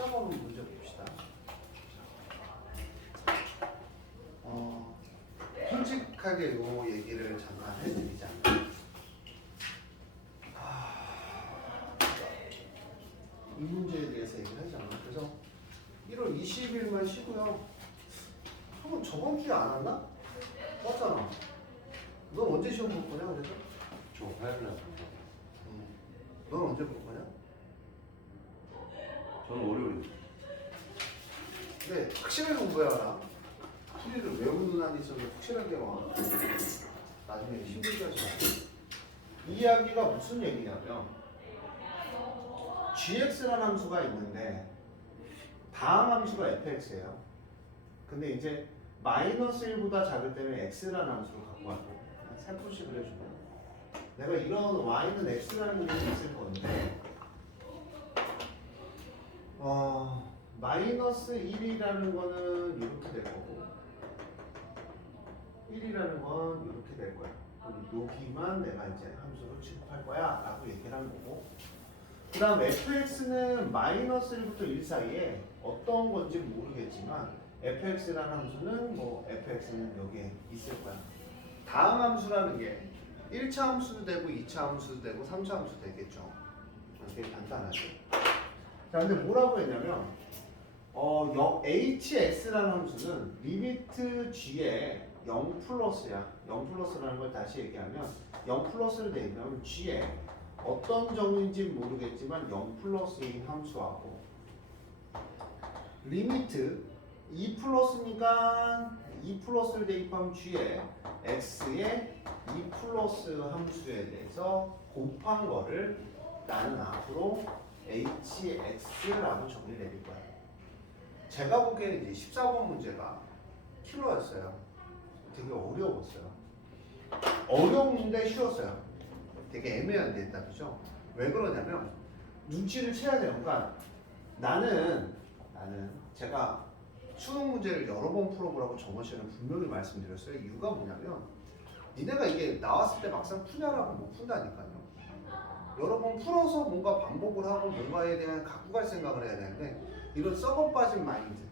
14번 문제 봅시다. 솔직하게 요 얘기를 잠깐 해드리자. 이 문제에 대해서 얘기를 하잖아. 그래서 1월 20일만 쉬고요. 한번 저번 주에 안 왔나? 왔잖아. 넌 언제 시험 볼 거냐? 그래서? 저 화요일 날 넌 언제 볼 거냐? 저는 월요일. 근데 확실하게 공부해라. 풀이를 외우는 한이 있어서 확실하게 와. 나중에 힘들게 하지 마. 이 이야기가 무슨 얘기냐면 gx라는 함수가 있는데 다음 함수가 fx예요. 근데 이제 마이너스 1보다 작을 때는 x라는 함수를 갖고 왔고 살포식을 해주면 내가 이런 y는 x라는 게 있을 건데 마이너스 1이라는 거는 이렇게 될 거고 1이라는 건 이렇게 될 거야. 여기만 내가 이제 함수로 취급할 거야 라고 얘기를 한 거고 그 다음 fx는 마이너스 1부터 1 사이에 어떤 건지 모르겠지만 fx라는 함수는 뭐 fx는 여기에 있을 거야. 다음 함수라는 게 1차 함수도 되고 2차 함수도 되고 3차 함수도 되겠죠. 되게 간단하죠. 자 근데 뭐라고 했냐면 hx라는 함수는 리미트 g에 0 플러스야. 0 플러스라는 걸 다시 얘기하면 0 플러스를 대입하면 g에 어떤 정의인지 모르겠지만 0 플러스인 함수하고 리미트 2 플러스니까 2 플러스를 대입하면 g에 x의 2 플러스 함수에 대해서 곱한 거를 나는 앞으로 hx라고 정의를 내릴 거야. 제가 보기에는 이제 14번 문제가 킬러였어요. 되게 어려웠어요. 어려운데 쉬웠어요. 되게 애매한 대답이죠. 왜 그러냐면 눈치를 채야 돼요. 그러니까 나는 제가 수능 문제를 여러 번 풀어보라고 저번 시간에 분명히 말씀드렸어요. 이유가 뭐냐면 니네가 이게 나왔을 때 막상 푸냐라고 못 푼다니까요. 여러 번 풀어서 뭔가 반복을 하고 뭔가에 대한 갖고 갈 생각을 해야 되는데 이런 썩어 빠진 마인드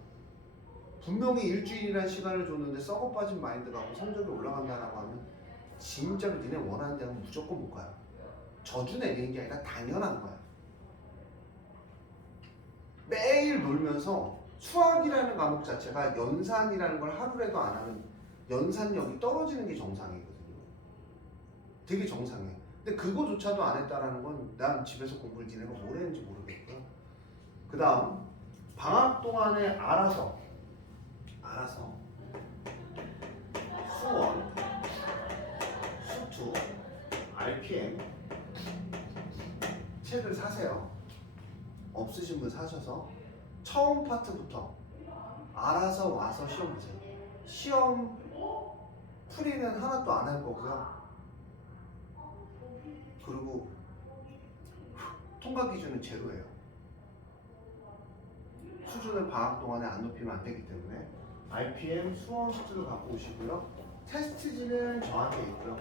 분명히 일주일이라는 시간을 줬는데 썩어 빠진 마인드가 하고 성적이 올라간다라고 하면 진짜로 니네 원하는 데는 무조건 못 가요. 저주 내리는 게 아니라 당연한 거야. 매일 놀면서 수학이라는 과목 자체가 연산이라는 걸 하루라도 안 하면 연산력이 떨어지는 게 정상이거든요. 되게 정상이에요. 근데 그거조차도 안 했다라는 건 난 집에서 공부를 니네가 뭘 했는지 모르겠고요. 그 다음 방학 동안에 알아서 수원, 수투, RPM 책을 사세요. 없으신 분 사셔서 처음 파트부터 알아서 와서 시험 보세요. 시험 풀이는 하나도 안 할 거고요. 그리고 통과 기준은 제로예요. 수준을 방학 동안에 안 높이면 안 되기 때문에 RPM 수원 수투를 갖고 오시고요. 테스트지는 저한테 있고요.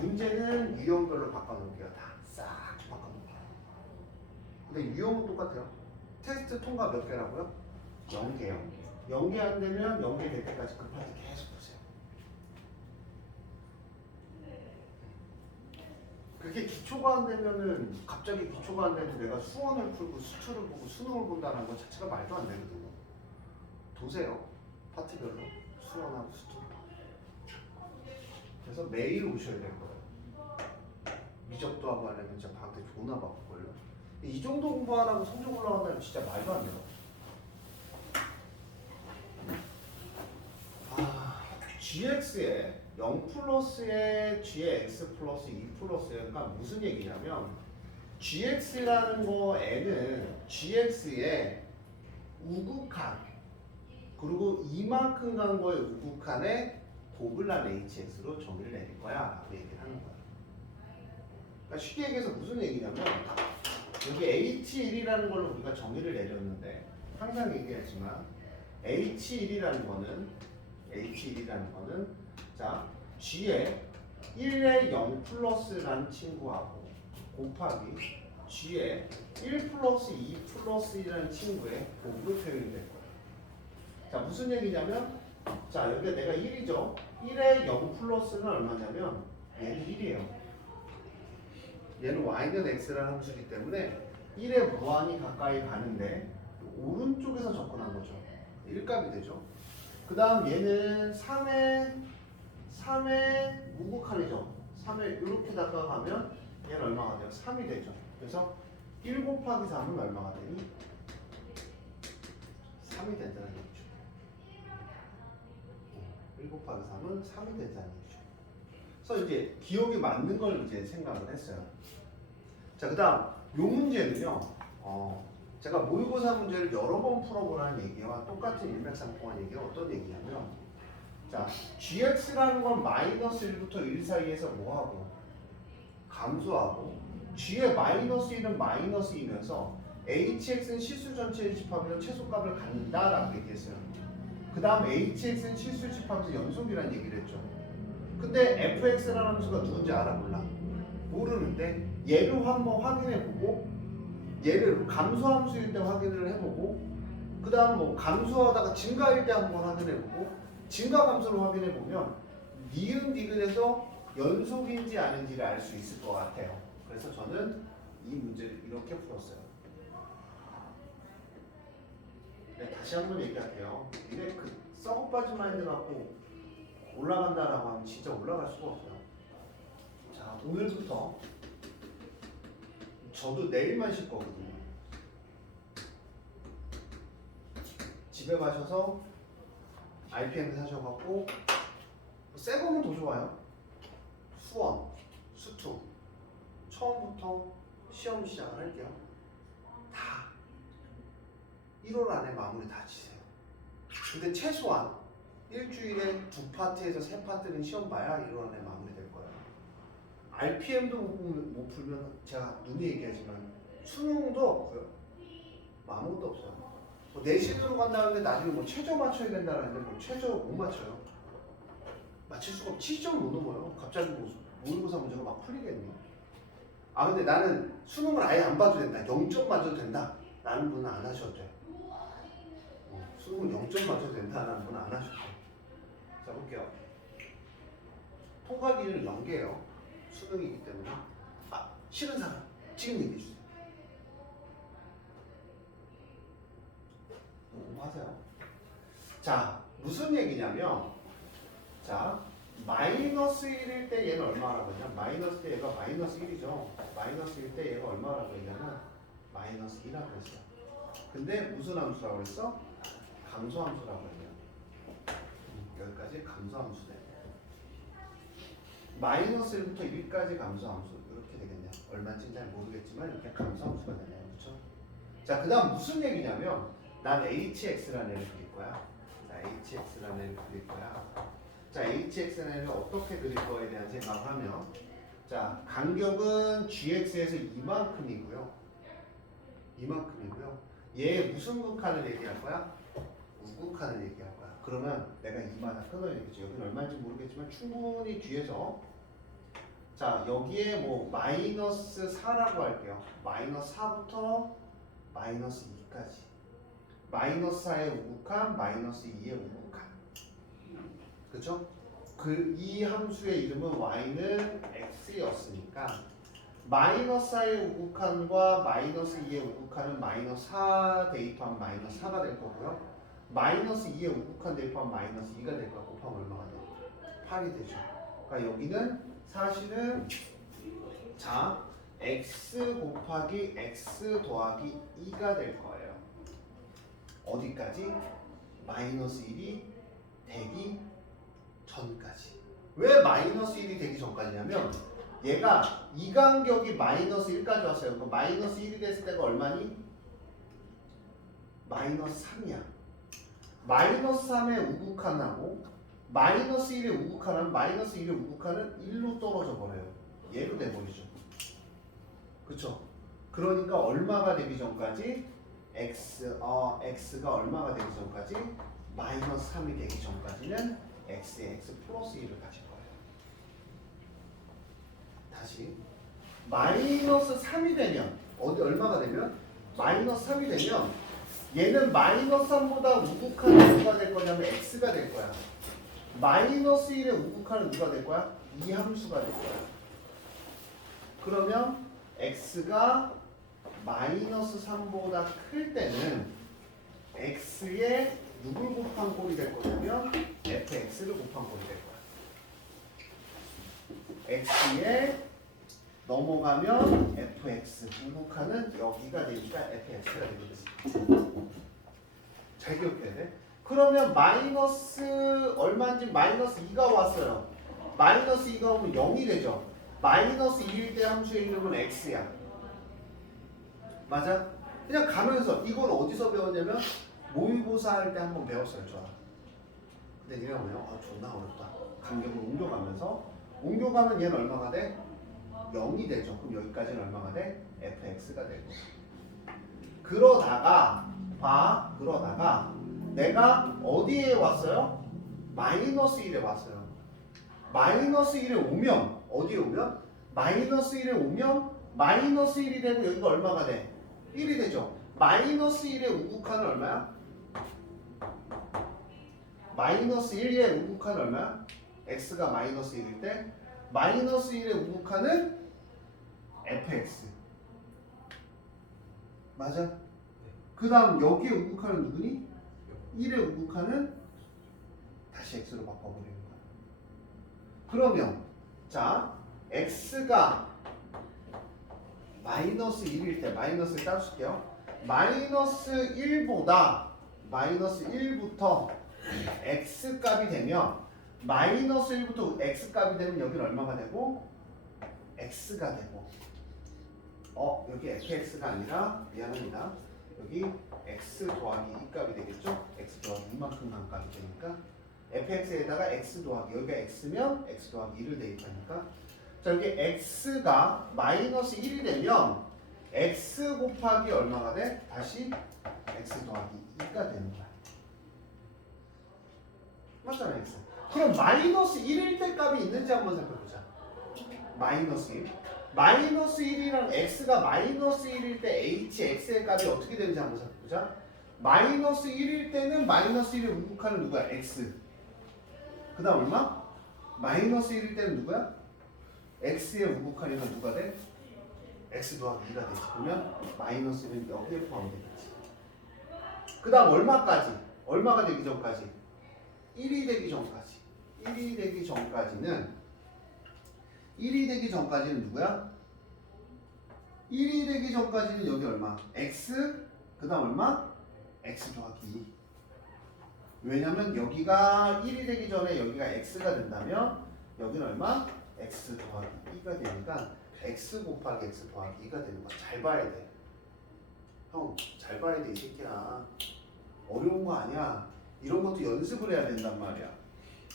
문제는 유형별로 바꿔놓을게요. 다 싹 바꿔놓을게요. 근데 유형은 똑같아요. 테스트 통과 몇 개라고요? 0개. 0개 안 되면 0개 될 때까지 그 파트 계속 보세요. 그게 기초가 안 되면은 갑자기 기초가 안 되는데 내가 수원을 풀고 수투를 보고 수능을 본다는 것 자체가 말도 안 되거든요. 도세요. 파트별로 수원하고 수투. 그래서 매일 오셔야 될 거예요. 미적도 하고 하려면 진짜 방학 때 존나 바쁠걸요. 이 정도 공부 안 하고 성적 올라간다면 진짜 말도 안 돼요. gx에 0 플러스에 g의 x 플러스 2 플러스에 그러니까 무슨 얘기냐면 gx라는 거에는 gx의 우극한 그리고 이만큼 간 거의 우극한에 곱을 난 hx로 정의를 내릴 거야 라고 얘기를 하는 거야. 그러니까 쉽게 얘기해서 무슨 얘기냐면 여기 h1이라는 걸로 우리가 정의를 내렸는데 항상 얘기하지만 h1이라는 거는 자 g에 1에 0 플러스라는 친구하고 곱하기 G에 1 플러스 2 플러스 1이라는 친구의 곱으로 표현이 될 거예요. 자, 무슨 얘기냐면, 자, 여기가 내가 1이죠. 1에 0 플러스는 얼마냐면, 얘는 1이에요. 얘는 y는 x라는 함수이기 때문에 1에 무한히 가까이 가는데, 오른쪽에서 접근한 거죠. 1값이 되죠. 그 다음 얘는 3에 우극한이죠. 3에 이렇게 다가가면 얘는 얼마가 돼요? 3이 되죠. 그래서 1 곱하기 3은 얼마가 되니? 3이 된다는 얘기죠. 1 곱하기 3은 3이 된다는 얘기죠. 그래서 이제 기억이 맞는 걸 이제 생각을 했어요. 자, 그 다음 요 문제는요. 제가 모의고사 문제를 여러 번 풀어보라는 얘기와 똑같은 일맥상통한 얘기가 어떤 얘기냐면, 자, gx라는 건 마이너스 1부터 1 사이에서 뭐하고? 감소하고, g의 마이너스 1은 마이너스 2면서 hx는 실수 전체의 집합에서 최소값을 갖는다라고 얘기했어요. 그 다음 hx는 실수 집합에서 연속이라는 얘기를 했죠. 근데 fx라는 함수가 누군지 알아? 몰라? 모르는데 얘를 한번 확인해보고, 얘를 감소함수일 때 확인을 해보고, 그 다음 뭐 감소하다가 증가일 때 한번 확인해보고, 증가 감소를 확인해보면 니은 디귿에서 연속인지 아닌지를 알 수 있을 것 같아요. 그래서 저는 이 문제를 이렇게 풀었어요. 네, 다시 한번 얘기할게요. 이게 그 썩어 빠진 마인드 갖고 올라간다라고 하면 진짜 올라갈 수가 없어요. 자, 오늘부터 저도 내일만 쉴 거거든요. 집에 가셔서 RPM 사셔갖고 새 거면 더 좋아요. 수원, 수투 처음부터 시험 시작을 할게요. 다 1월 안에 마무리 다 치세요. 근데 최소한 일주일에 2파트에서 3파트는 시험 봐야 1월 안에 마무리 될 거예요. RPM도 못 풀면 제가 눈이 얘기하지만 수능도 없고요. 아무것도 없어요. 뭐 내신으로 간다는데 나중에 뭐 최저 맞춰야 된다는데 뭐 최저 못 맞춰요. 맞출 수가 없고 7점 못 넘어요. 갑자기 뭐 모의고사 문제가 막 풀리겠니? 아, 근데 나는 수능을 아예 안 봐도 된다. 0점 맞아도 된다. 라는 분은 안 하셔도 돼. 수능을 0점 맞아도 된다는 분은 안 하셔도 돼. 자, 볼게요. 통과 기준은 연계예요. 수능이기 때문에. 아, 싫은 사람 지금 얘기해 주세요. 하세요. 자, 무슨 얘기냐면, 자, 마이너스 1일 때 얘는 얼마라고 했냐? 마이너스 때 얘가 마이너스 1이죠. 마이너스 1일 때 얘가 얼마라고 했냐면 마이너스 2라고 했어요. 근데 무슨 함수라고 했어? 감소함수라고 했냐? 여기까지 감소함수네. 마이너스 1부터 1까지 감소함수 이렇게 되겠네요. 얼마인지 잘 모르겠지만 이렇게 감소함수가 되네요. 그렇죠? 자, 그 다음 무슨 얘기냐면, 난 hx라는 애를 그릴 거야. 자, hx라는 애를 그릴 거야. 자, hx라는 애를 어떻게 그릴 거에 대한 생각을 하면, 자, 간격은 gx에서 이만큼이고요. 이만큼이고요. 얘 무슨 극한을 얘기할 거야? 우극한을 얘기할 거야. 그러면 내가 이만한 끊어야 되겠지. 여기는 얼마인지 모르겠지만 충분히 뒤에서, 자, 여기에 뭐 마이너스 4라고 할게요. 마이너스 4부터 마이너스 2까지. 마이너스 4의 우극한, 마이너스 2의 우극한. 그쵸? 이 함수의 이름은 y는 x였으니까 마이너스 4의 우극한과 마이너스 2의 우극한은 마이너스 4 대입하면 마이너스 4가 될 거고요. 마이너스 2의 우극한 대입하면 마이너스 2가 될 거고 곱하면 얼마가 돼요? 8이 되죠. 그러니까 여기는 사실은, 자, x 곱하기 x 더하기 2가 될 거예요. 어디까지? 마이너스 1이 되기 전까지. 왜 마이너스 1이 되기 전까지냐면, 얘가 이 간격이 마이너스 1까지 왔어요. 그럼 마이너스 1이 됐을 때가 얼마니? 마이너스 3이야. 마이너스 3의 우극한하고 마이너스 1의 우극한은 마이너스 1의 우극한은 1로 떨어져 버려요. 얘로 돼버리죠. 그쵸? 그러니까 얼마가 되기 전까지? x가 얼마가 되기 전까지? 마이너스 3이 되기 전까지는 x에 x 플러스 1을 가질 거예요. 다시 마이너스 3이 되면 어디 얼마가 되면 마이너스 3이 되면 얘는 마이너스 3보다 우극한은 누가 될 거냐면 x가 될 거야. 마이너스 1의 우극한은 누가 될 거야? 이 함수가 될 거야. 그러면 x가 마이너스 3보다 클 때는 x에 누굴 곱한 꼴이 될 거냐면 fx를 곱한 꼴이 될 거야. x에 넘어가면 fx 우극한은 여기가 되니까 fx가 되거든. 잘 기억해야 돼. 그러면 마이너스 얼마인지 마이너스 2가 왔어요. 마이너스 2가 오면 0이 되죠. 마이너스 2일 때 함수의 이름은 x야. 맞아? 그냥 가면서 이건 어디서 배웠냐면 모의고사 할 때 한번 배웠어요. 좋아. 근데 니가 뭐냐? 아 존나 어렵다. 간격을 옮겨가면 얘는 얼마가 돼? 0이 되죠. 그럼 여기까지는 얼마가 돼? fx가 되고. 그러다가 내가 어디에 왔어요? 마이너스 1에 왔어요. 마이너스 1에 오면 어디에 오면? 마이너스 1에 오면 마이너스 1이 되고 여기가 얼마가 돼? 1이 되죠. 마이너스 1의 우극한은 얼마야? 마이너스 1의 우극한은 얼마야? x가 마이너스 1일 때 마이너스 1의 우극한은 fx. 맞아? 그 다음 여기에 우극한은 누구니? 1의 우극한은 다시 x로 바꿔버리는 거야. 그러면 자 x가 마이너스 1일 때 마이너스를 따줄게요. 마이너스 1보다 마이너스 1부터 x값이 되면 마이너스 1부터 x값이 되면 여기는 얼마가 되고 x가 되고 여기 fx가 아니라 미안합니다. 여기 x 더하기 2값이 되겠죠? x 더하기 2만큼 한 값이 되니까 fx에다가 x 더하기 여기가 x면 x 더하기 2를 대입하니까 자 여기 x가 마이너스 1이 되면 x 곱하기 얼마가 돼? 다시 x 더하기 2가 되는 거야. 맞잖아 x. 그럼 마이너스 1일 때 값이 있는지 한번 살펴보자. 마이너스 1. 마이너스 1이랑 x가 마이너스 1일 때 hx의 값이 어떻게 되는지 한번 살펴보자. 마이너스 1일 때는 마이너스 1의 우극한은 누구야? x. 그 다음 얼마? 마이너스 1일 때는 누구야? x의 우극한이면 누가 돼? x 더하기 2가 되지. 그러면 마이너스 1은 여기에 포함되겠지. 그 다음 얼마까지? 얼마가 되기 전까지? 1이 되기 전까지. 1이 되기 전까지는 누구야? 1이 되기 전까지는 여기 얼마? x 그 다음 얼마? x 더하기 2. 왜냐면 여기가 1이 되기 전에 여기가 x가 된다면 여기는 얼마? x 더하기 2가 되니까 x 곱하기 x 더하기 2가 되는 거야. 잘 봐야 돼. 형, 잘 봐야 돼, 이 새끼야. 어려운 거 아니야. 이런 것도 연습을 해야 된단 말이야.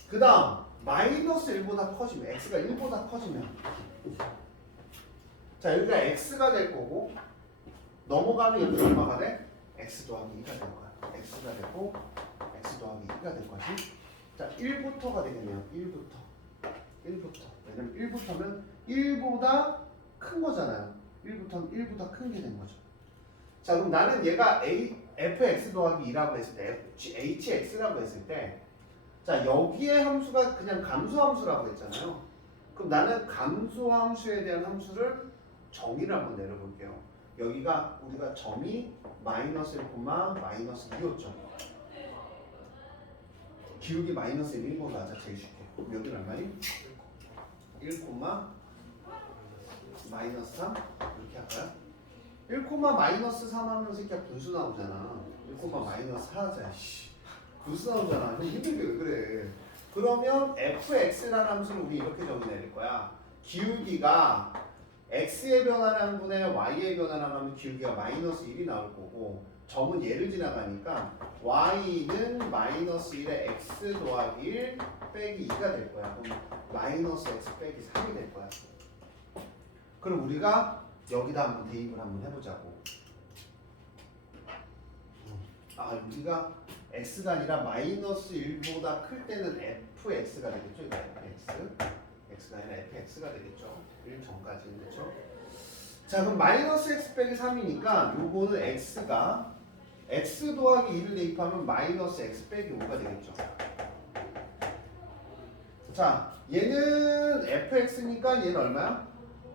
그 다음 마이너스 1보다 커지면 x가 1보다 커지면 자 여기가 x가 될 거고 넘어가면 여기 얼마가 돼? x 더하기 2가 될 거야. x가 되고 x 더하기 2가 될 거지. 자 1부터가 되겠네요. 1부터 왜냐면 1부터면 1보다 큰 거잖아요. 1부터는 1보다 큰 게 된 거죠. 자 그럼 나는 얘가 fx 더하기 2라고 했을 때 hx라고 했을 때 자 여기에 함수가 그냥 감소함수라고 했잖아요. 그럼 나는 감소함수에 대한 함수를 정의를 한번 내려볼게요. 여기가 우리가 점이 마이너스 1, 마이너스 2였죠. 기울기 마이너스 1인 거 맞아. 제일 쉽게. 그럼 여기는 얼마니? 1, 마이너스 3 이렇게 할까요? 1, 마이너스 3 하면 새끼야 분수 나오잖아. 1, 마이너스 4 하자. 분수 나오잖아. 힘들게 왜 그래? 그러면 fx라는 함수를 우리 이렇게 정의 내릴 거야. 기울기가 x의 변화량 분의 y의 변화량 하면 기울기가 마이너스 1이 나올 거고 점은 얘를 지나가니까 y는 마이너스 1에 x 더하기 1 빼기 2가 될 거야. 그럼 마이너스 x 빼기 3이 될 거야. 그럼 우리가 여기다 한번 대입을 한번 해보자고. 우리가 x가 아니라 마이너스 1보다 클 때는 fx가 되겠죠. 이거 fx. x가 아니라 fx가 되겠죠. 1 전까지는 그렇죠. 자 그럼 마이너스 x 빼기 3이니까 요거는 x가 x 더하기 2를 대입하면 마이너스 x 빼기 5가 되겠죠. 자 얘는 fx니까 얘는 얼마야?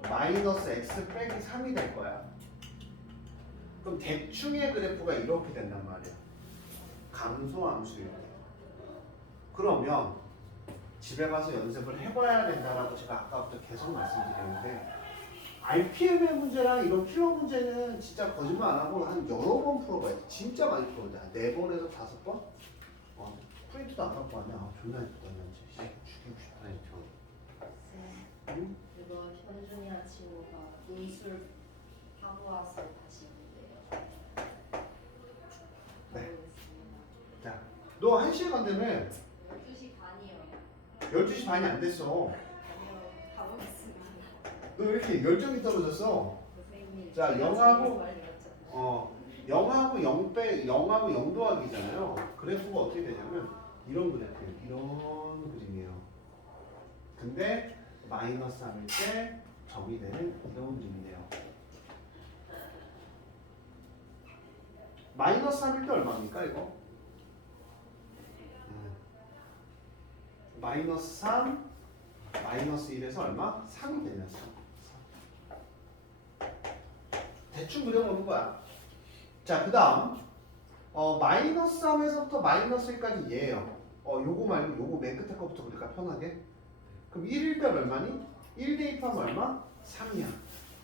마이너스 x 빼기 3이 될 거야. 그럼 대충의 그래프가 이렇게 된단 말이야. 감소함수일 때. 그러면 집에 가서 연습을 해봐야 된다라고 제가 아까부터 계속 말씀드렸는데 RPM의 문제랑 이런 필요 문제는 진짜 거짓말 안 하고 한 여러 번 풀어봐야 돼. 진짜 많이 풀어야 돼. 4번에서 5번? 프린트도 안 갖고 왔냐? 존나 예쁘다. 죽이고 싶다. 아니 저 응? 이거 현준이랑 친구가 논술 하고 와서 다시 온대요. 네. 가보겠습니다. 자, 너 1시에 간다며? 12시 반이요. 12시 반이 안 됐어. 아니요. 가보겠습니다. 너 왜 이렇게 열정이 떨어졌어? 선생님. 자, 제가 영하고- 제일 빨리 왔잖아요. 0하고 0하고 0 더하기잖아요. 그래프가 어떻게 되냐면 이런 그래프예요. 이런 그림이에요. 근데 마이너스 3일 때 점이 되는 이런 그림이네요. 마이너스 3일 때 얼마입니까 이거? 마이너스 3 마이너스 1에서 얼마? 3이 되냐 3. 대충 그려보는 거야. 자, 그 다음 마이너스 3에서부터 마이너스 1까지 얘예요. 요거 말고 요거 맨 끝에 거부터 그릴까 편하게? 그럼 1일 때 얼마니? 1 대입하면 얼마? 3이야.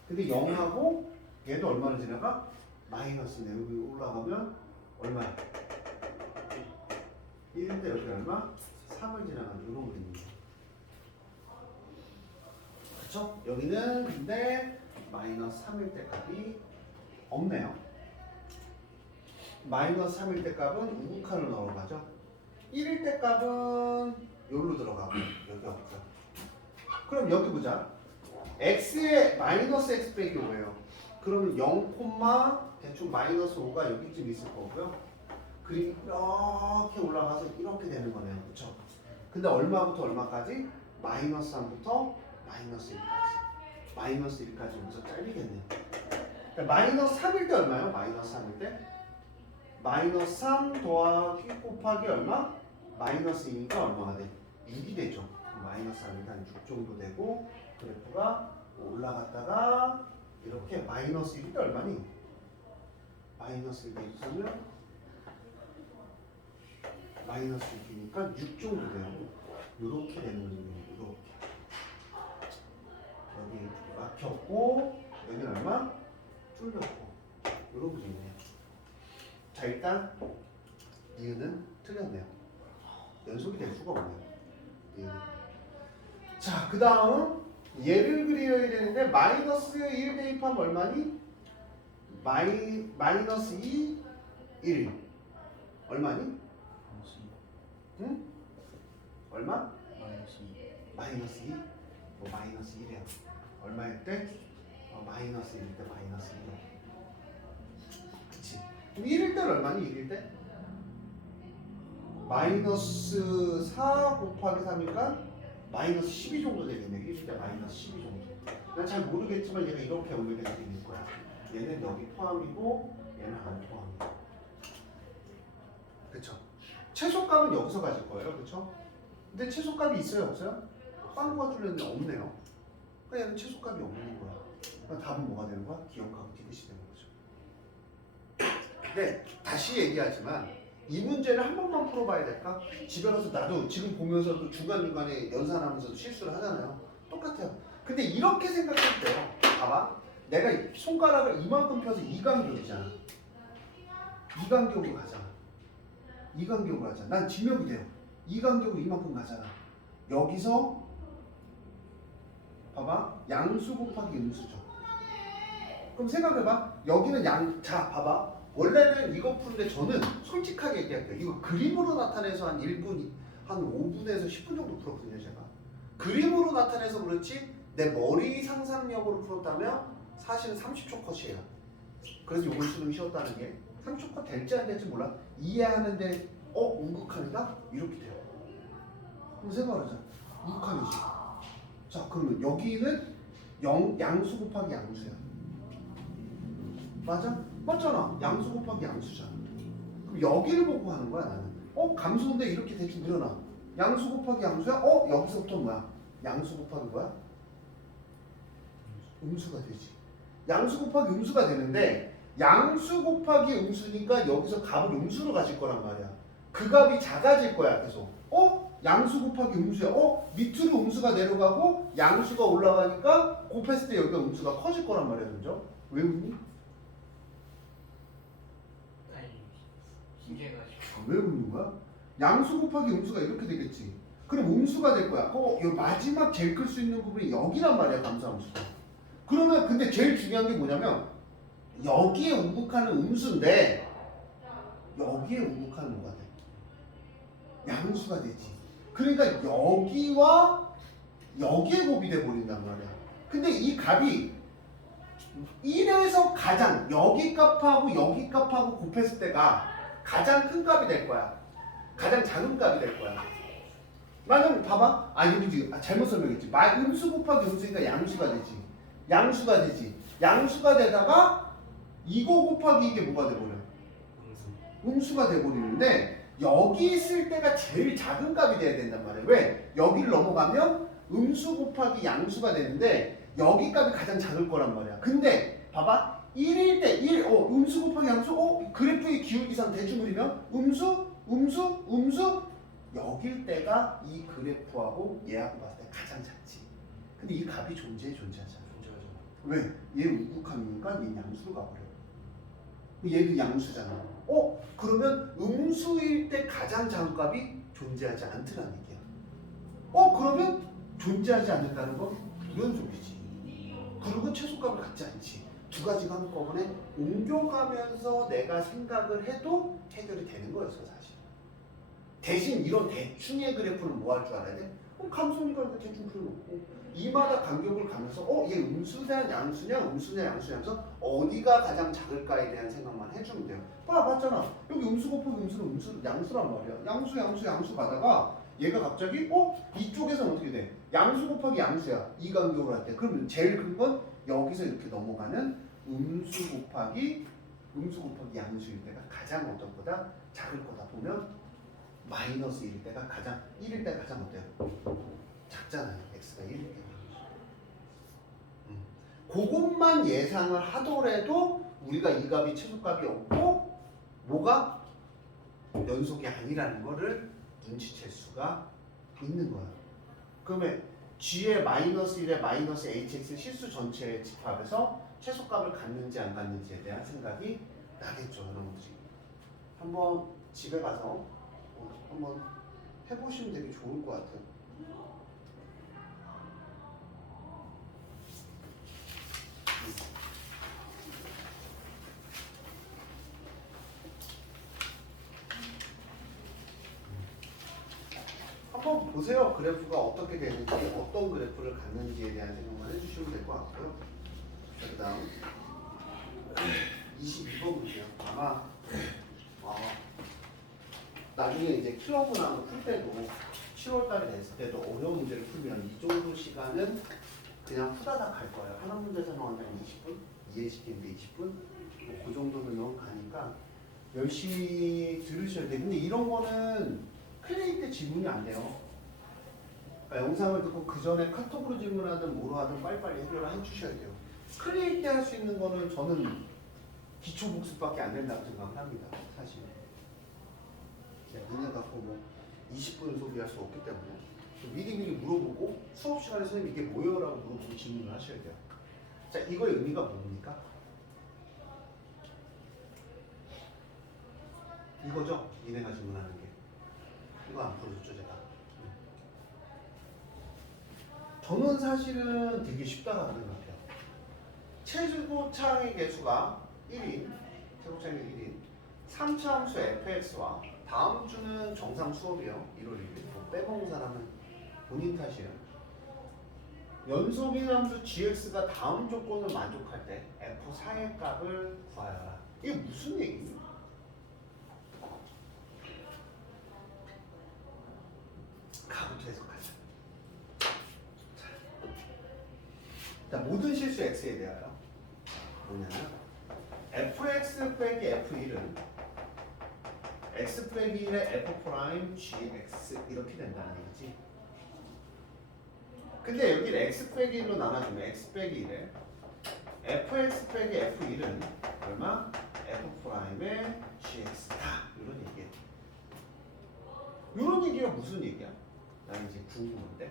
근데 0하고 얘도 얼마를 지나가? 마이너스네. 여기 올라가면 얼마야? 1일 때 여기 얼마? 3을 지나가는 이런 그림이에요. 그쵸? 여기는 근데 마이너스 3일 때 값이 없네요. 마이너스 3일 때 값은 우극한으로 넘어가죠. 1일 때 값은 여기로 들어가고 여기 없죠. 그럼 여기 보자. x에 마이너스 x 빼기 5예요. 그러면 0, 대충 마이너스 5가 여기쯤 있을 거고요. 그림이 이렇게 올라가서 이렇게 되는 거네요. 그쵸? 근데 얼마부터 얼마까지? 마이너스 3부터 마이너스 1까지. 마이너스 1까지 여기서 잘리겠네요. 그러니까 마이너스 3일 때 얼마예요? 마이너스 3일 때? 마이너스 3 더하기 곱하기 얼마? 마이너스 2니까 얼마가 돼? 6이 되죠. 마이너스 3이니까 한 6 정도 되고 그래프가 올라갔다가 이렇게 마이너스 1이 얼마니? 마이너스 1에 있으면 마이너스 6이니까 6 정도 돼요. 이렇게 되는 거예요. 이렇게 여기 막혔고 여기는 얼마? 뚫렸고 이런 그림이에요. 자 일단 이유는 틀렸네요. 연속이 될 수가 없네요. 이유는. 자 그 다음 얘를 그려야 되는데 마이너스 1 대입하면 얼마니? 마이너스 2, 1 얼마니? 응? 얼마? 마이너스 2? 뭐 마이너스 1이야. 얼마일 때? 마이너스 1일 때 마이너스 1이야. 그치? 그럼 1일 때는 얼마니? 1일 때? 마이너스 4 곱하기 3이니까 마이너스 12 정도 되겠네. 1일 때 마이너스 12 정도. 난 잘 모르겠지만 얘가 이렇게 오게 되는 거야. 얘는 여기 포함이고 얘는 안 포함이야. 그쵸? 최소값은 여기서 가질 거예요. 그쵸? 근데 최소값이 있어요? 없어요? 빵꾸가 뚫렸는데 없네요. 그러니까 얘는 최소값이 없는 거야. 그럼 답은 뭐가 되는 거야? 기억하고 디귿이 되는 거죠. 근데 다시 얘기하지만 이 문제를 한 번만 풀어봐야 될까? 집에 가서 나도 지금 보면서도 중간중간에 연산하면서도 실수를 하잖아요. 똑같아요. 근데 이렇게 생각해도 돼요. 봐봐. 내가 손가락을 이만큼 펴서 이간격이잖아. 이간격으로 가잖아. 이간격으로 가잖아. 난 지명이 돼요. 이간격으로 이만큼 가잖아. 여기서 봐봐. 양수 곱하기 음수죠. 그럼 생각해봐. 여기는 자 봐봐. 원래는 이거 푸는데 저는 솔직하게 얘기할게요. 이거 그림으로 나타내서 한 1분, 한 5분에서 10분 정도 풀었거든요. 제가. 그림으로 나타내서 그렇지 내 머리 상상력으로 풀었다면 사실은 30초 컷이에요. 그래서 이번 수능 쉬었다는 게 30초 컷 될지 안 될지 몰라. 이해하는데 우극한이다? 이렇게 돼요. 그럼 생각하자. 우극한이지. 자 그러면 여기는 양수 곱하기 양수야. 맞아? 맞잖아. 양수 곱하기 양수잖아. 그럼 여기를 보고 하는 거야 나는. 감수인데 이렇게 대충 그려놔. 양수 곱하기 양수야? 여기서부터 뭐야? 양수 곱하기 뭐야? 음수가 되지. 양수 곱하기 음수가 되는데 양수 곱하기 음수니까 여기서 값을 음수로 가질 거란 말이야. 그 값이 작아질 거야 계속. 양수 곱하기 음수야. 밑으로 음수가 내려가고 양수가 올라가니까 곱했을 때 여기가 음수가 커질 거란 말이야. 그죠? 왜 웃니? 아니 신기해가지고. 왜 웃는 거야? 양수 곱하기 음수가 이렇게 되겠지. 그럼 음수가 될 거야. 이 마지막 제일 클 수 있는 부분이 여기란 말이야. 감소함수가. 그러면 근데 제일 중요한 게 뭐냐면 여기에 우극하는 음수인데 여기에 우극하는 뭐가 돼? 양수가 되지. 그러니까 여기와 여기에 곱이 돼 버린단 말이야. 근데 이 값이 1에서 가장 여기 값하고 여기 값하고 곱했을 때가 가장 큰 값이 될 거야. 가장 작은 값이 될 거야. 만약 봐봐. 여기 잘못 설명했지. 음수 곱하기 음수니까 양수가 되지. 양수가 되지. 양수가 되다가 이거 곱하기 이게 뭐가 돼버려? 음수가 돼버리는데 여기 있을 때가 제일 작은 값이 돼야 된단 말이야. 왜? 여기를 넘어가면 음수 곱하기 양수가 되는데 여기 값이 가장 작을 거란 말이야. 근데 봐봐. 1일 때 1, 음수 곱하기 양수, 그래프의 기울기상 대충 그리면 음수 여길 때가 이 그래프하고 얘하고 봤을 때 가장 작지. 근데 이 값이 존재하잖아. 왜? 얘 우극함이니까 얘 양수로 가버려. 얘도 양수잖아. 그러면 음수일 때 가장 작은 값이 존재하지 않더라는 얘기야. 그러면 존재하지 않는다는 건 불연속이지. 그리고 최소값을 갖지 않지. 두 가지가 한꺼번에 옮겨가면서 내가 생각을 해도 해결이 되는 거였어 사실. 대신 이런 대충의 그래프는 뭐 할 줄 알아야 돼? 감소니까 이렇게 대충 그려놓고 이마다 간격을 가면서 얘 음수냐 양수냐 하면서 어디가 가장 작을까에 대한 생각만 해주면 돼요. 봤잖아. 여기 음수 곱하기 음수는 양수란 말이야. 양수 가다가 얘가 갑자기 이쪽에서는 어떻게 돼? 양수 곱하기 양수야. 이 간격으로 할 때. 그러면 제일 큰 건 여기서 이렇게 넘어가는 음수 곱하기 양수일 때가 가장 어떤 거다? 작을 거다 보면 마이너스 1일 때가 가장 1일 때 가장 어때요? 작잖아요. x가 1일 때가. 그것만 예상을 하더라도 우리가 이 값이 최소값이 없고 뭐가 연속이 아니라는 거를 눈치챌 수가 있는 거야. 그러면 g의 마이너스 1에 마이너스 hx 실수 전체의 집합에서 최소값을 갖는지 안 갖는지에 대한 생각이 나겠죠. 여러분들이 한번 집에 가서 한번 해보시면 되게 좋을 것 같아요. 한번 보세요. 그래프가 어떻게 되는지, 어떤 그래프를 갖는지에 대한 생각만 해주시면 될 것 같고요. 그 다음 22번 문제요. 아마 나중에 이제 킬러문항을 풀 때도 7월달에 됐을 때도 어려운 문제를 풀면 이 정도 시간은 그냥 후다닥 갈 거예요. 하나 문제 설명하면 20분, 이해시키는데 20분, 그 정도면 너무 가니까 열심히 들으셔야 돼요. 근데 이런 거는 클레이 때 질문이 안 돼요. 그러니까 영상을 듣고 그 전에 카톡으로 질문하든 뭐로 하든 빨리빨리 해결을 해주셔야 돼요. 클레이 때 할 수 있는 거는 저는 기초 복습밖에 안 된다고 생각을 합니다. 사실. 문제 갖고 뭐 20분을 소비할 수 없기 때문에 미리미리 물어보고 수업 시간에 선생님 이게 뭐예요? 라고 물어보고 질문을 하셔야 돼요. 자, 이거의 의미가 뭡니까? 이거죠? 니네가 질문하는 게. 이거 안 풀어줬죠 제가. 저는 사실은 되게 쉽다고 생각해요. 최고창의 개수가 1인, 최고창의 1인 3차 함수 fx와 다음 주는 정상 수업이요. 1월 1일. 뭐 빼먹은 사람은 본인 탓이에요. 연속인 함수 gx가 다음 조건을 만족할 때 f4의 값을 구하여라. 이게 무슨 얘기입니까? 가부터 해석하자. 자, 모든 실수 x에 대하여 뭐냐면 fx 빼기 f1은 x 빼기 1의 f 프라임 gx 이렇게 된다는 얘기지. 근데 여기를 x 빼기 1로 나눠주면 x 빼기 1에 fx 빼기 f1은 얼마? f 프라임의 gx다. 이런 얘기야. 이런 얘기가 무슨 얘기야? 나 이제 궁금한데.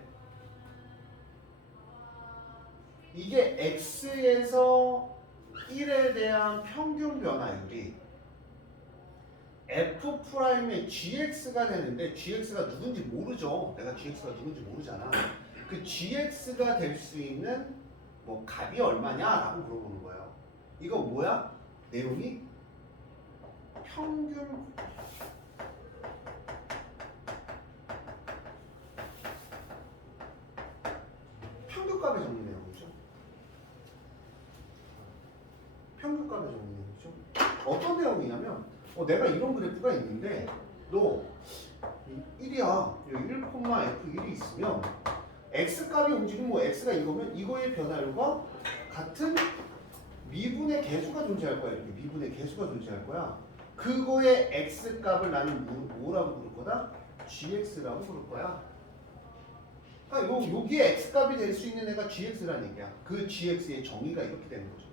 이게 x에서 1에 대한 평균 변화율이 f 프라임의 gx가 되는데 gx가 누군지 모르죠. 내가 gx가 누군지 모르잖아. 그 gx가 될 수 있는 뭐 값이 얼마냐라고 물어보는 거예요. 이거 뭐야? 내용이 평균 평균값의 정리 내용이죠. 평균값의 정리 내용이죠. 어떤 내용이냐면 내가 이런 그래프가 있는데 너 1이야. 여기 1,f1이 있으면 x값이 움직이면 뭐 x가 이거면 이거의 변화율과 같은 미분의 개수가 존재할 거야. 이렇게 미분의 개수가 존재할 거야. 그거의 x값을 나는 뭐라고 부를 거다? gx라고 부를 거야. 그러니까 여기에 x값이 될 수 있는 애가 gx라는 얘기야. 그 gx의 정의가 이렇게 되는 거죠.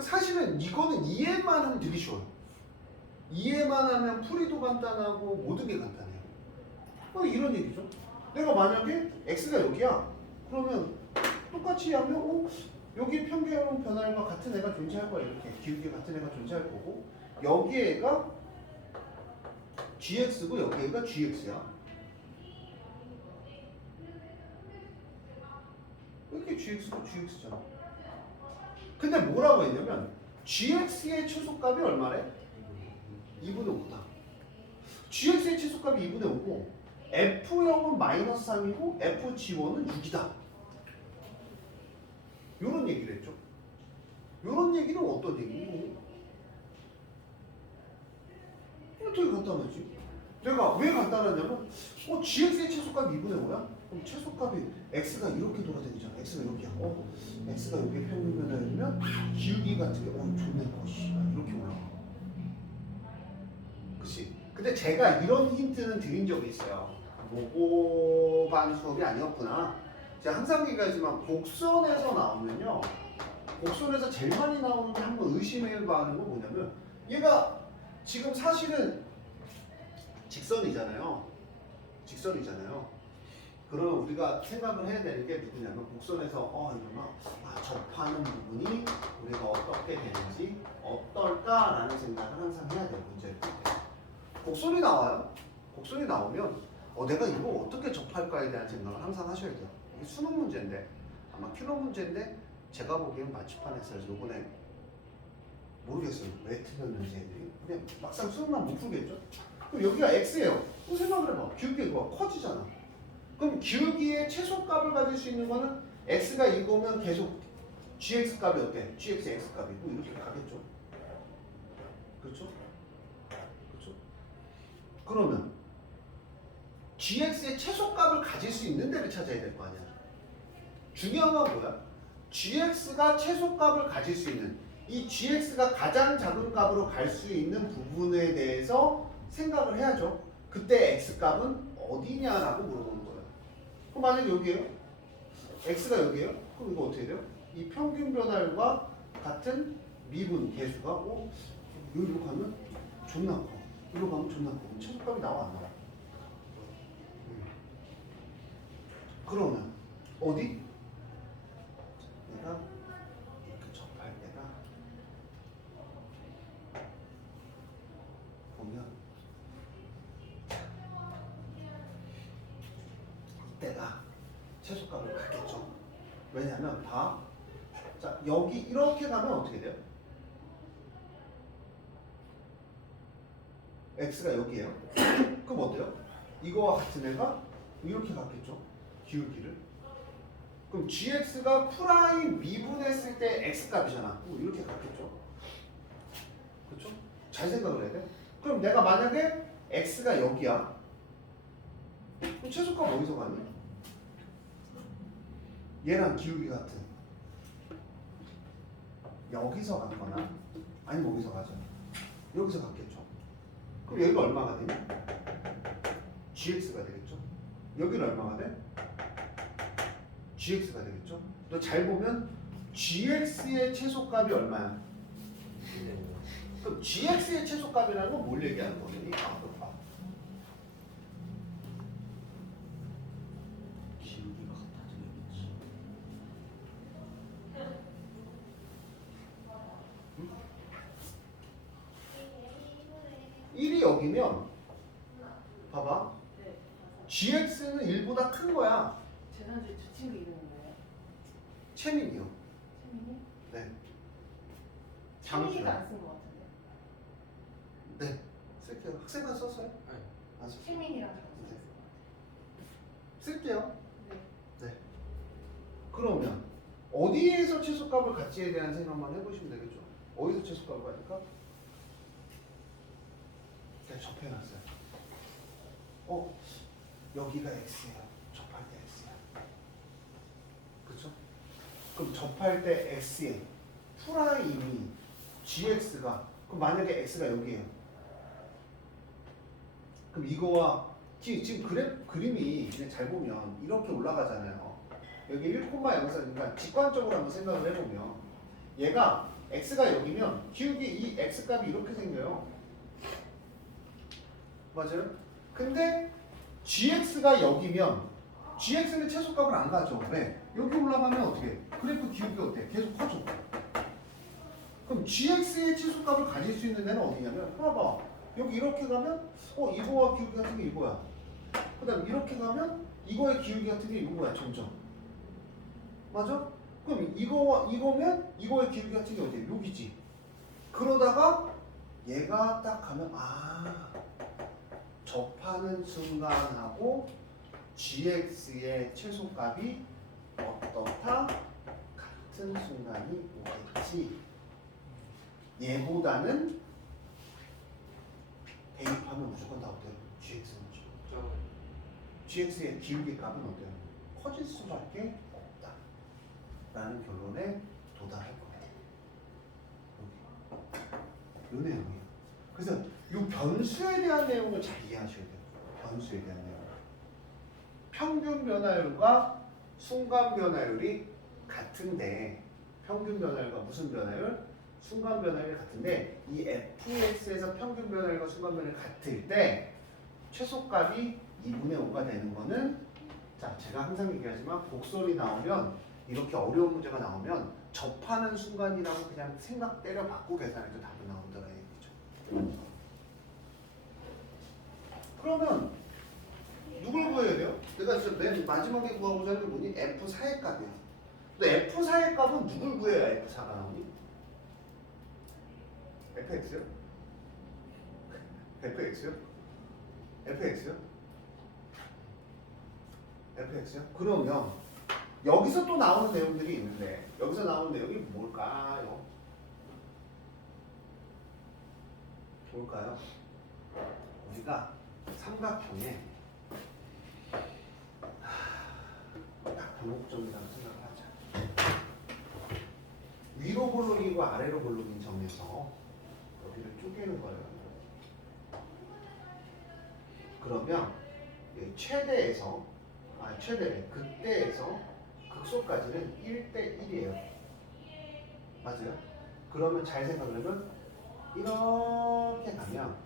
사실은 이거는 이해만 하면 되게 쉬워요. 이해만 하면 풀이도 간단하고 모든 게 간단해요. 이런 얘기죠. 내가 만약에 x가 여기야. 그러면 똑같이 하면 여기 평균 변화율과 같은 애가 존재할 거야. 이렇게 기울기 같은 애가 존재할 거고 여기에가 gx고 여기에가 gx야. 이렇게 gx고 gx잖아. 근데 뭐라고 했냐면 gx의 최소값이 얼마래? 2분의 5다. gx의 최소값이 2분의 5고 f0은 마이너스 3이고 fg1은 6이다. 요런 얘기를 했죠. 요런 얘기는 어떤 얘기고? 되게 간단하지. 내가 왜 간단하냐면 gx의 최소값이 2분의 5야? 그럼 최소값이 x가 이렇게 돌아다니잖아. x가 여기야. x가 여기 평균 변화율이면 기울기 같은 게 좋네. 이렇게 올라가. 그치? 근데 제가 이런 힌트는 드린 적이 있어요. 모고반 수업이 아니었구나. 제가 항상 얘기하지만 곡선에서 나오면요. 곡선에서 제일 많이 나오는 게 한번 의심해봐 하는 건 뭐냐면 얘가 지금 사실은 직선이잖아요. 그러면 우리가 생각을 해야 되는 게 누구냐면 곡선에서 이러면 접하는 부분이 우리가 어떻게 되는지 어떨까라는 생각을 항상 해야 돼요. 문제를 볼 때. 곡선이 나와요. 곡선이 나오면 내가 이거 어떻게 접할까에 대한 생각을 항상 하셔야 돼요. 이게 수능 문제인데 아마 킬러 문제인데 제가 보기엔 마취판에서 요번에 모르겠어요. 왜 틀렸는지 애들이. 그냥 막상 수능만 못 풀겠죠? 그럼 여기가 x예요. 또 생각을 해봐. 기울기가 커지잖아. 그럼 기울기의 최소값을 가질 수 있는 거는 x가 이거면 계속 gx 값이 어때? gx의 x 값이고 이렇게 가겠죠. 그렇죠? 그러면 gx의 최소값을 가질 수 있는 데를 찾아야 될 거 아니야. 중요한 건 뭐야? gx가 최소값을 가질 수 있는 이 gx가 가장 작은 값으로 갈 수 있는 부분에 대해서 생각을 해야죠. 그때 x값은 어디냐라고 물어보는 거예요. 그럼 만약에 여기에요? x가 여기에요? 그럼 이거 어떻게 돼요? 이 평균 변화율과 같은 미분 개수가 여기로 가면 존나 커. 여기로 가면 존나 커. 그럼 최소값이 나와 안 나와? 그러면 어디? 내가 이렇게 접할 때가 보면 이때가 최소값을 갖겠죠. 왜냐면 자 여기 이렇게 가면 어떻게 돼요? x가 여기에요. 그럼 어때요? 이거와 같은 애가 이렇게 갔겠죠. 기울기를. 그럼 gx가 프라임 미분했을 때 x값이잖아. 이렇게 갔겠죠. 그렇죠? 잘 생각을 해야 돼. 그럼 내가 만약에 x가 여기야. 그럼 최소값 어디서 가니? 얘랑 기울기 같은 여기서 갔거나 아니면 여기서 가죠. 여기서 갔겠죠. 그럼 여기가 얼마가 되냐? gx가 되겠죠. 여기는 얼마가 돼? gx가 되겠죠. 너 잘 보면 gx의 최소값이 얼마야? 그럼 gx의 최소값이라는 건 뭘 얘기하는 거니? 각도값. 기울기가 같아져야겠지. 1이 여기면 봐봐. 네. gx는 1보다 큰 거야. 지난주에 저 친구 이름은 뭐예요? 채민이요. 채민이? 네. 채민이가 안 쓴 것 같은데. 네. 쓸게요. 학생관 썼어요? 네. 안 썼어요. 채민이랑 같이 썼을 것 쓸게요. 같아요. 네. 그러면 어디에서 최소값을 가치에 대한 생각만 해보시면 되겠죠. 어디서 최소값을 가니까? 제가 접해놨어요. 여기가 x예요. 접할 때 x야. 그렇죠? 그럼 접할 때 x에 프라임이 gx가 그럼 만약에 x가 여기에요. 그럼 이거와 지금 그림이 그냥 잘 보면 이렇게 올라가잖아요. 여기 1,0니까 직관적으로 한번 생각을 해보면 얘가 x가 여기면 기울기 이 x값이 이렇게 생겨요. 맞아요? 근데 gx가 여기면 gx는 최소값을 안 가죠. 왜? 여기 올라가면 어떻게? 그래프 기울기 어때? 계속 커져. 그럼 gx의 최소값을 가질 수 있는 데는 어디냐면 봐봐. 여기 이렇게 가면 이거와 기울기 같은 게 이거야. 그 다음 이렇게 가면 이거의 기울기 같은 게 이거야. 점점. 맞아? 그럼 이거면 이거의 기울기 같은 게 어디야? 여기지. 그러다가 얘가 딱 가면 접하는 순간하고 gx의 최소값이 어떻다? 같은 순간이 오겠지. 얘보다는 대입하면 무조건 다 어때요? gx는 무조건. gx의 기울기 값은 어때요? 커질 수밖에 없다. 라는 결론에 도달할 거예요. 요 내용이에요. 그래서 이 변수에 대한 내용을 잘 이해하셔야 돼요. 변수에 대한 내용. 평균 변화율과 순간 변화율이 같은데 평균 변화율과 무슨 변화율? 순간 변화율이 같은데 이 fx에서 평균 변화율과 순간 변화율이 같을 때 최소값이 2분의 5가 되는 거는 자 제가 항상 얘기하지만 곡소리 나오면 이렇게 어려운 문제가 나오면 접하는 순간이라고 그냥 생각 때려 받고 계산해도 답이 나온다는 얘기죠. 그러면 누굴 구해야 돼요? 내가 진짜 맨 마지막에 구하고자 하는 게 뭐니? F4의 값이야. 근데 F4의 값은 누굴 구해야 F4가 나오니? FX요? FX요? FX요? FX요? 그러면 여기서 또 나오는 내용들이 있는데 여기서 나오는 내용이 뭘까요? 뭘까요? 우리가 삼각형에 딱 변곡점이라고 생각을 하자. 위로 볼록이고 아래로 볼록인 점에서 여기를 쪼개는 거예요. 그러면 최대에서 그때에서 극소까지는 1대 1이에요. 맞아요? 그러면 잘 생각하면 이렇게 가면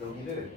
여기를